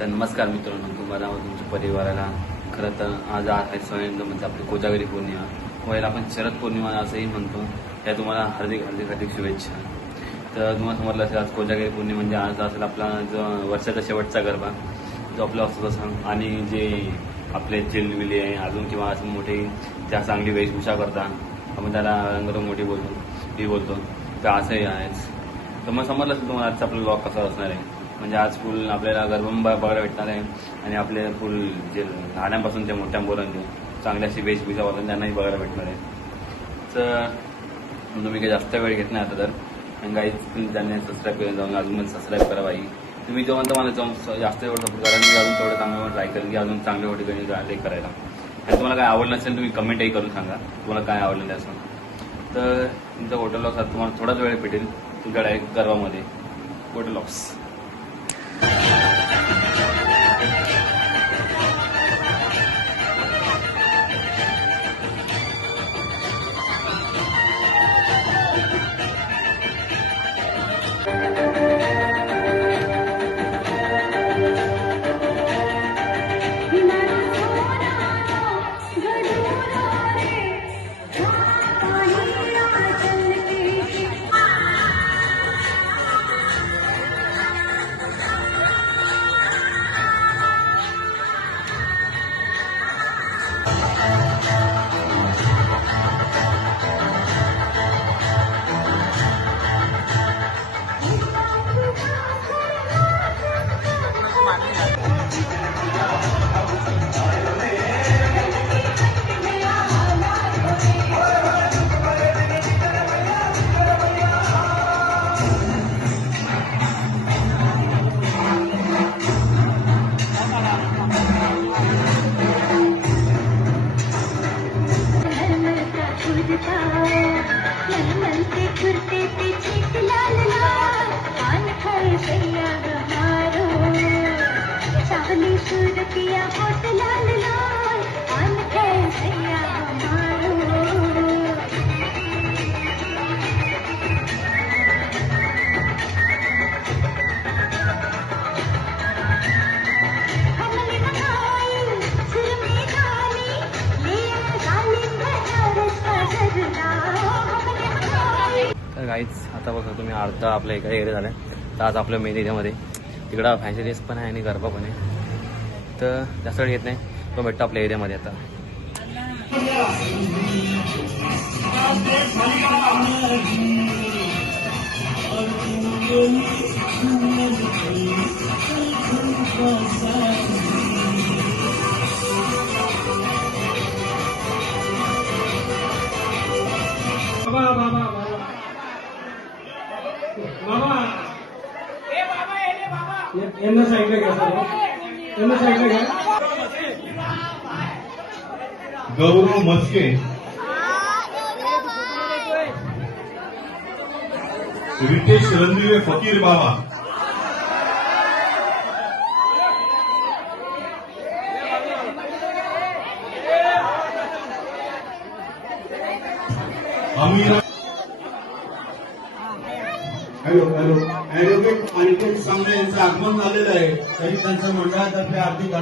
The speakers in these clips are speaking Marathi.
तर नमस्कार मित्रांनो, तुम्हाला व तुमच्या परिवाराला खरं तर आज आहे स्वयं म्हणजे आपली कोजागरी पौर्णिमा, व्हायला आपण शरद पौर्णिमा असंही म्हणतो. त्या तुम्हाला हार्दिक हार्दिक हार्दिक शुभेच्छा. तर तुम्हाला समजलं असेल, आज कोजागरी पौर्णिमा म्हणजे आज असेल आपला जो वर्षाचा शेवटचा गरबा जो आपला असतो तसा. आणि जे आपले चिलविली आहे अजून किंवा असं मोठे त्या चांगली वेशभूषा करतात, आपण त्याला रंगरंगोटी बोलतो. तर असंही आहेच. तर मग समजलं असेल तुम्हाला आजचा आपला ब्लॉग कसा असणार आहे. म्हणजे आज फुल आपल्याला गरबा बघायला भेटणार आहे आणि आपले फुल जे लहानांपासून ते मोठ्या पोरांचे चांगली अशी वेशभूषा होतात त्यांनाही बघायला भेटणार आहे. तर तुम्ही काही जास्त वेळ घेत नाही आता. तर काही ज्यांनी सबस्क्राईब केलं जाऊन अजून सबस्क्राईब करा बाई. तुम्ही जेव्हा तर मला जाऊन जास्त एवढं सपोर्ट करा, मी अजून तेवढं चांगलं ट्राय करेन की अजून चांगल्या ठिकाणी करायला. आणि तुम्हाला काय आवडलं असेल तुम्ही कमेंटही करून सांगा तुम्हाला काय आवडलं नाही असं. तर तुमचं हॉटेल लॉक्स तुम्हाला थोडाच वेळ भेटेल तुमच्याकडे गरबामध्ये. हॉटेल लॉक्स काहीच. आता बघा तुम्ही अर्धा आपल्या एका एरिया झाला आहे. तर आज आपल्या मेन एरियामध्ये तिकडं फॅन्सी ड्रेस पण आहे आणि गरबा पण आहे. तर जास्त वेळ येत नाही, तो भेटतो आपल्या एरियामध्ये आता. गौरव मस्के, रितेश रणदिवे, फकीर बाबा, अमीर ॲडव्होकेट अनिकेत सांगणे यांचं आगमन झालेलं आहे. तरी त्यांच्या मंडळातर्फे आर्थिक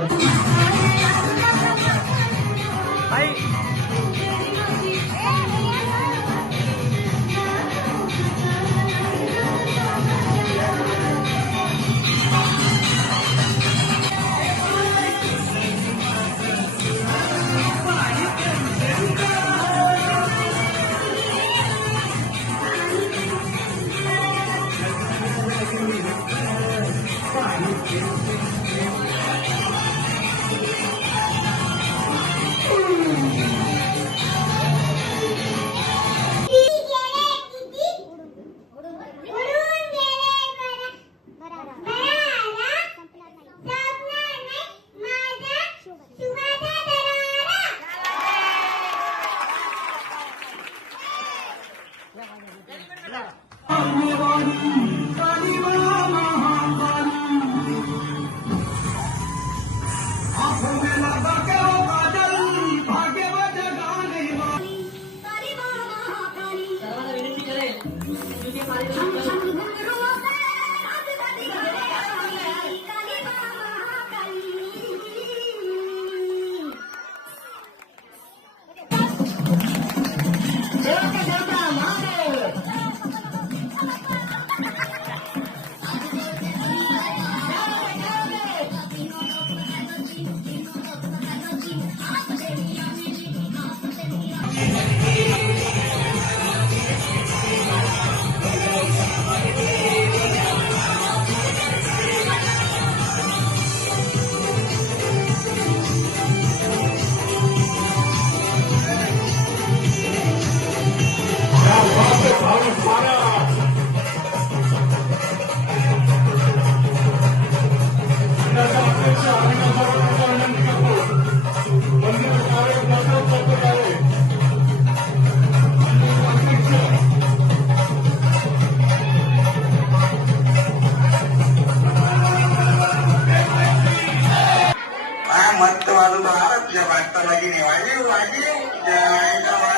मस्त वाजवतो तुझ्या वाजता लगीने वाजे वाजे